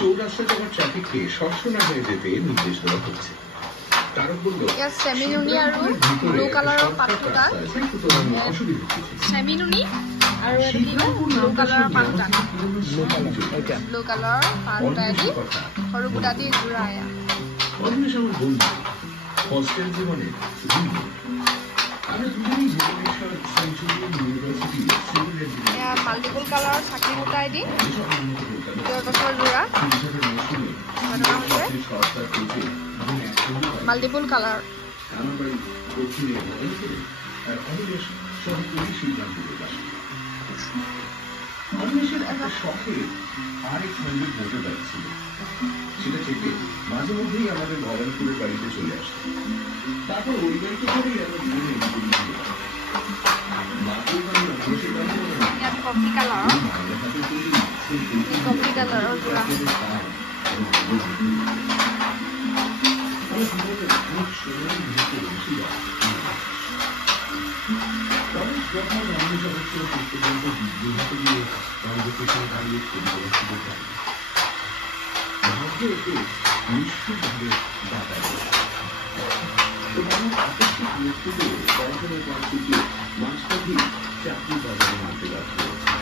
চৌরাস্তা যাওয়ার ট্রাফিককে স্বচ্ছ না হয়ে যেতে নির্দেশ দেওয়া হচ্ছে। সেমিনুনি আৰু ব্লু কালাৰৰ পাটটা সেমিনুনি আৰু এটা কি ব্লু কালাৰৰ পাটটা ব্লু কালাৰৰ পাটটা দি সৰু বুটা দি জোৰা আয়া হস্টেল জীবনে মাল্টিপল কালাৰৰ চাকি বুটাই দি গছৰ জোৰা মাল্টিপল কালার সেটা থেকে মাঝে মধ্যেই আমাদের ভবানীপুরের বাড়িতে চলে আসে। তারপর ওই বাড়িতে করেই আমরা কফি কালার নিশ্চিতভাবে